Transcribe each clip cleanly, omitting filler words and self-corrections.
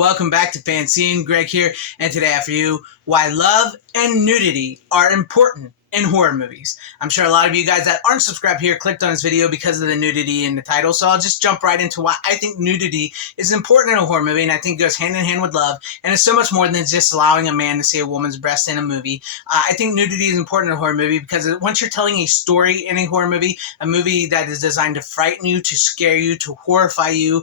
welcome back to FanZcene. Greg here, and today I have for you why love and nudity are important in horror movies. I'm sure a lot of you guys that aren't subscribed here clicked on this video because of the nudity in the title, so I'll just jump right into why I think nudity is important in a horror movie, and I think it goes hand in hand with love, and it's so much more than just allowing a man to see a woman's breast in a movie. I think nudity is important in a horror movie because once you're telling a story in a horror movie, a movie that is designed to frighten you, to scare you, to horrify you,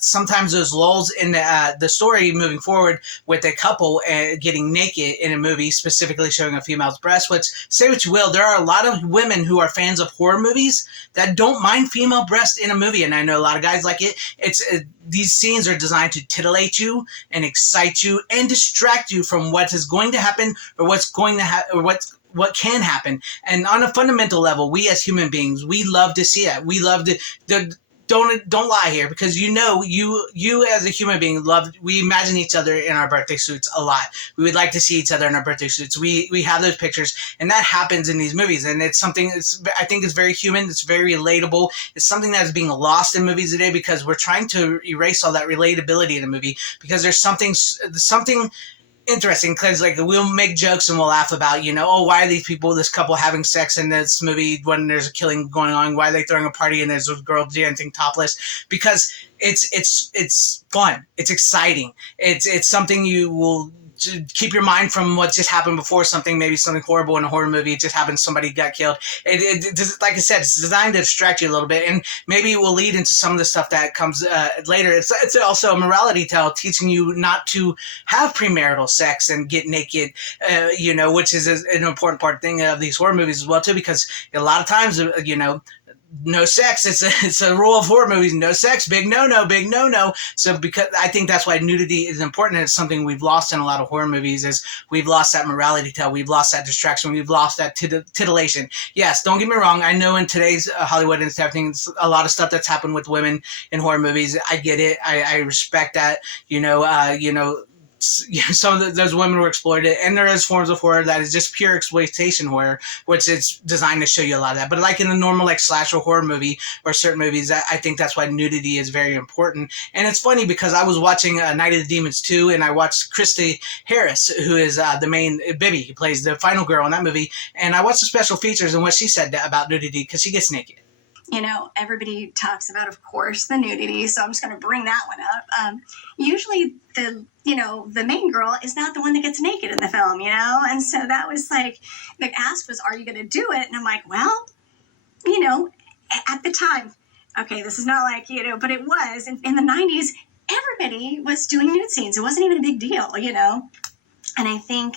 sometimes those lulls in the story moving forward with a couple getting naked in a movie, specifically showing a female's breast, which, say what you will, there are a lot of women who are fans of horror movies that don't mind female breast in a movie, and I know a lot of guys like it. These scenes are designed to titillate you and excite you and distract you from what is going to happen or what's going to happen or what can happen. And on a fundamental level, we as human beings, we love to see it. We love to don't lie here, because you as a human being we imagine each other in our birthday suits a lot. We would like to see each other in our birthday suits. We have those pictures, and that happens in these movies, and it's something I think is very human. It's very relatable. It's something that is being lost in movies today because we're trying to erase all that relatability in the movie, because there's something interesting, because like we'll make jokes and we'll laugh about, oh, why are this couple having sex in this movie when there's a killing going on? Why are they throwing a party and there's a girl dancing topless? Because it's fun, it's exciting, it's something you will keep your mind from what just happened before, maybe something horrible in a horror movie. It just happened, somebody got killed. Like I said, it's designed to distract you a little bit, and maybe it will lead into some of the stuff that comes later. It's also a morality tale, teaching you not to have premarital sex and get naked, which is an important thing of these horror movies as well too, because a lot of times, no sex. It's a rule of horror movies. No sex, big no, big no. So because I think that's why nudity is important, and it's something we've lost in a lot of horror movies, is we've lost that morality tale, we've lost that distraction, we've lost that titillation. Yes, don't get me wrong. I know in today's Hollywood and everything, a lot of stuff that's happened with women in horror movies. I get it. I respect that. Some of those women were exploited, and there is forms of horror that is just pure exploitation horror, which is designed to show you a lot of that. But like in a normal slasher horror movie or certain movies, I think that's why nudity is very important. And it's funny because I was watching Night of the Demons 2, and I watched Christy Harris, who is the main Bibby, who plays the final girl in that movie, and I watched the special features and what she said about nudity, because she gets naked. Everybody talks about, of course, the nudity, so I'm just going to bring that one up. Usually the main girl is not the one that gets naked in the film, and so that was like, the ask was, are you going to do it? And I'm like, well, at the time, okay, this is not like, but it was, in the 90s, everybody was doing nude scenes. It wasn't even a big deal, and I think,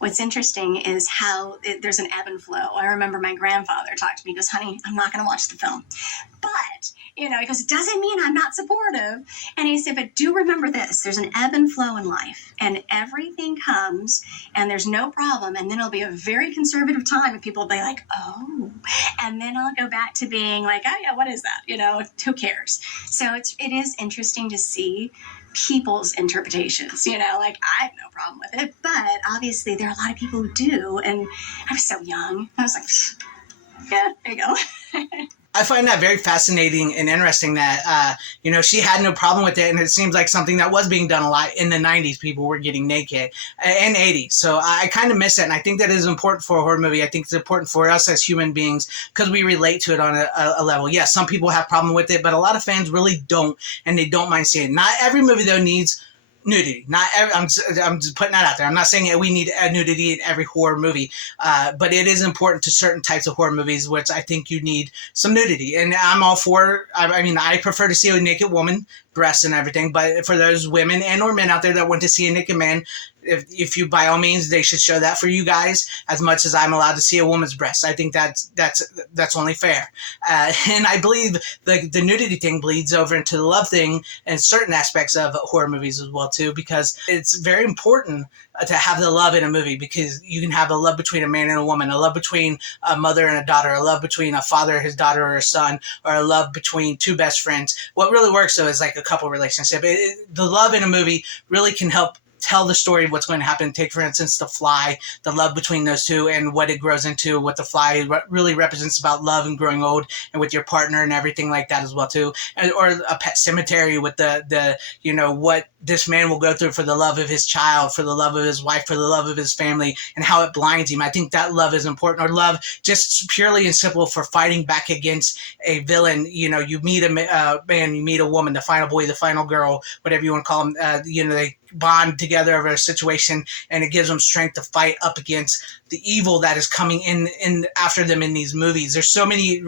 what's interesting is how there's an ebb and flow. I remember my grandfather talked to me. He goes, honey, I'm not going to watch the film. But, he goes, it doesn't mean I'm not supportive. And he said, but do remember this. There's an ebb and flow in life. And everything comes, and there's no problem. And then it'll be a very conservative time, and people will be like, oh. And then I'll go back to being like, oh, yeah, what is that? Who cares? So it is interesting to see people's interpretations, I have no problem with it, but obviously there are a lot of people who do, and I was so young. I was like, yeah, there you go. I find that very fascinating and interesting that, she had no problem with it, and it seems like something that was being done a lot in the 90s. People were getting naked, and 80s. So I kind of miss it, and I think that is important for a horror movie. I think it's important for us as human beings because we relate to it on a level. Yes, some people have problem with it, but a lot of fans really don't, and they don't mind seeing it. Not every movie, though, needs nudity. I'm just putting that out there. I'm not saying that we need nudity in every horror movie, but it is important to certain types of horror movies, which I think you need some nudity. And I'm all for. I prefer to see a naked woman, breasts and everything. But for those women and or men out there that want to see a naked man, if you, by all means, they should show that for you guys as much as I'm allowed to see a woman's breasts. I think that's only fair. And I believe the nudity thing bleeds over into the love thing and certain aspects of horror movies as well too, because it's very important to have the love in a movie, because you can have a love between a man and a woman, a love between a mother and a daughter, a love between a father, his daughter, or a son, or a love between two best friends. What really works though is like a couple relationship. The love in a movie really can help tell the story of what's going to happen. Take, for instance, The Fly, the love between those two and what it grows into, what The Fly really represents about love and growing old and with your partner and everything like that as well too. Or A Pet Cemetery with the what this man will go through for the love of his child, for the love of his wife, for the love of his family, and how it blinds him. I think that love is important. Or love just purely and simple for fighting back against a villain. You meet a man, you meet a woman, the final boy, the final girl, whatever you want to call them. They bond together over a situation, and it gives them strength to fight up against the evil that is coming in after them in these movies. There's so many,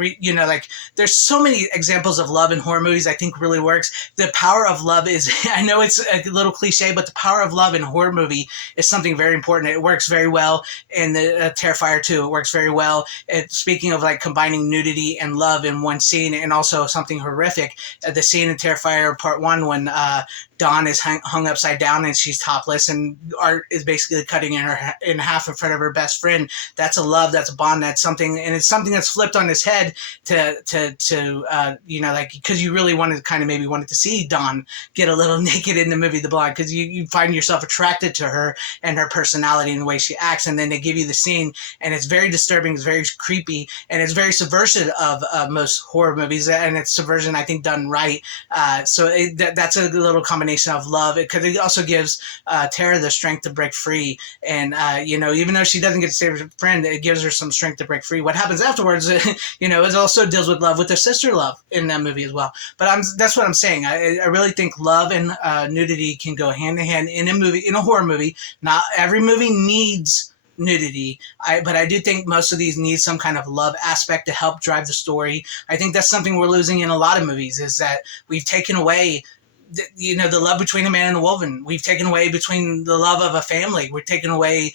there's so many examples of love in horror movies. I think really works. The power of love is, I know it's a little cliche, but the power of love in a horror movie is something very important. It works very well in the Terrifier 2. It works very well. Speaking of like combining nudity and love in one scene, and also something horrific, the scene in Terrifier Part 1 when Dawn is hung upside down and she's topless, and Art is basically cutting her in half in front of her best friend. That's a love, that's a bond, that's something, and it's something that's flipped on his head because you really wanted to see Dawn get a little naked in the movie The Blonde, because you find yourself attracted to her and her personality and the way she acts, and then they give you the scene, and it's very disturbing, it's very creepy, and it's very subversive of most horror movies, and it's subversion, I think, done right. That's a little combination of love, because it also gives Tara the strength to break free, and even though she doesn't get to save her friend, it gives her some strength to break free. What happens afterwards, it also deals with love, with their sister love in that movie as well. But that's what I'm saying. I really think love and nudity can go hand in hand in a horror movie. Not every movie needs nudity, but I do think most of these need some kind of love aspect to help drive the story. I think that's something we're losing in a lot of movies, is that we've taken away the love between a man and a woman. We've taken away between the love of a family. We've taken away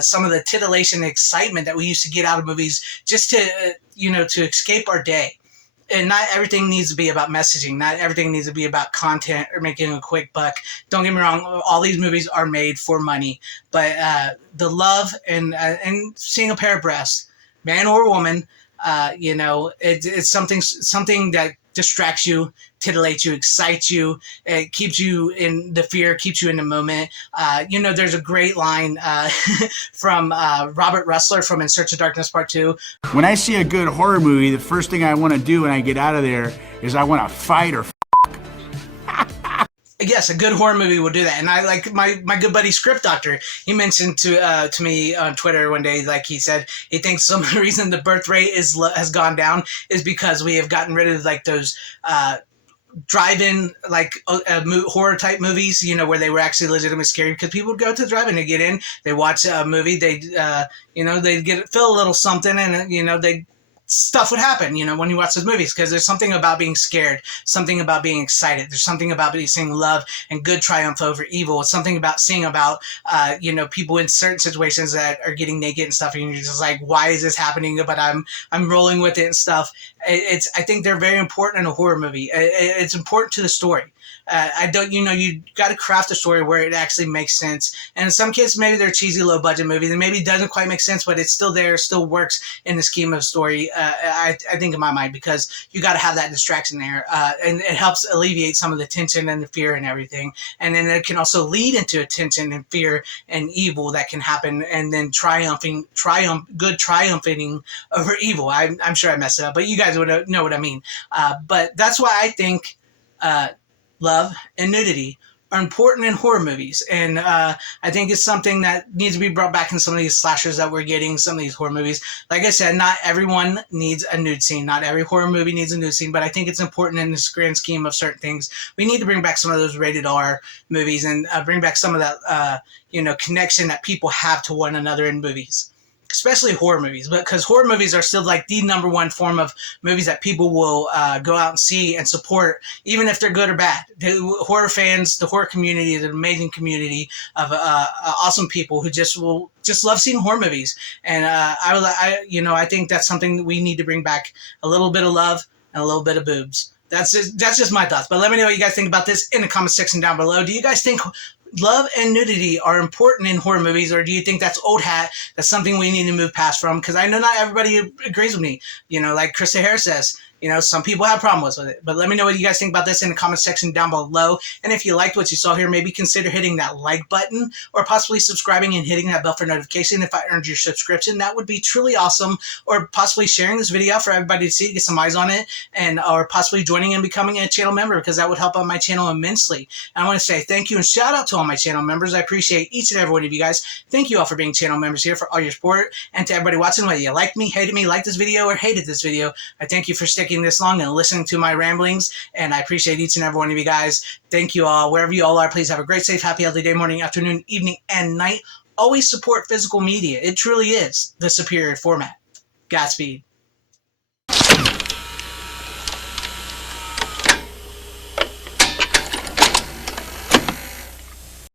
some of the titillation and excitement that we used to get out of movies just to escape our day. And not everything needs to be about messaging. Not everything needs to be about content or making a quick buck. Don't get me wrong. All these movies are made for money, but the love and seeing a pair of breasts, man or woman, it's something that distracts you, titillates you, excites you, it keeps you in the fear, keeps you in the moment. There's a great line from Robert Russler from In Search of Darkness Part 2. When I see a good horror movie, the first thing I want to do when I get out of there is I want to fight or Yes, a good horror movie will do that. And I like my good buddy Script Doctor. He mentioned to me on Twitter one day, like he said, he thinks some of the reason the birth rate has gone down is because we have gotten rid of like those drive-in horror type movies, where they were actually legitimately scary, because people would go to the drive-in to get in, they watch a movie, they'd feel a little something, and stuff would happen, when you watch those movies, because there's something about being scared, something about being excited, there's something about seeing love and good triumph over evil. It's something about seeing people in certain situations that are getting naked and stuff, and you're just like, why is this happening? But I'm rolling with it and stuff. I think they're very important in a horror movie. It's important to the story. You got to craft a story where it actually makes sense. And in some cases, maybe they're cheesy, low budget movies, and maybe it doesn't quite make sense, but it's still there, still works in the scheme of story. I think in my mind, because you got to have that distraction there, and it helps alleviate some of the tension and the fear and everything. And then it can also lead into tension and fear and evil that can happen, and then good triumphing over evil. I'm sure I messed it up, but you guys would know what I mean. But that's why I think love and nudity are important in horror movies, and I think it's something that needs to be brought back in some of these slashers that we're getting, some of these horror movies. Like I said, not everyone needs a nude scene, not every horror movie needs a nude scene, but I think it's important in this grand scheme of certain things. We need to bring back some of those rated R movies, and bring back some of that connection that people have to one another in movies, especially horror movies, because horror movies are still like the number one form of movies that people will go out and see and support, even if they're good or bad. The horror fans, the horror community is an amazing community of awesome people who just love seeing horror movies. And I think that's something that we need to bring back: a little bit of love and a little bit of boobs. That's just my thoughts. But let me know what you guys think about this in the comment section down below. Do you guys think love and nudity are important in horror movies, or do you think that's old hat? That's something we need to move past from? Because I know not everybody agrees with me. Like Krista Harris says, Some people have problems with it, but let me know what you guys think about this in the comment section down below. And if you liked what you saw here, maybe consider hitting that like button or possibly subscribing and hitting that bell for notification. If I earned your subscription, that would be truly awesome. Or possibly sharing this video out for everybody to see, get some eyes on it, and or possibly joining and becoming a channel member, because that would help out my channel immensely. And I want to say thank you and shout out to all my channel members. I appreciate each and every one of you guys. Thank you all for being channel members here, for all your support. And to everybody watching, whether you liked me, hated me, liked this video, or hated this video, I thank you for sticking this long and listening to my ramblings, and I appreciate each and every one of you guys. Thank you all. Wherever you all are, please have a great, safe, happy, healthy day, morning, afternoon, evening, and night. Always support physical media. It truly is the superior format. Godspeed.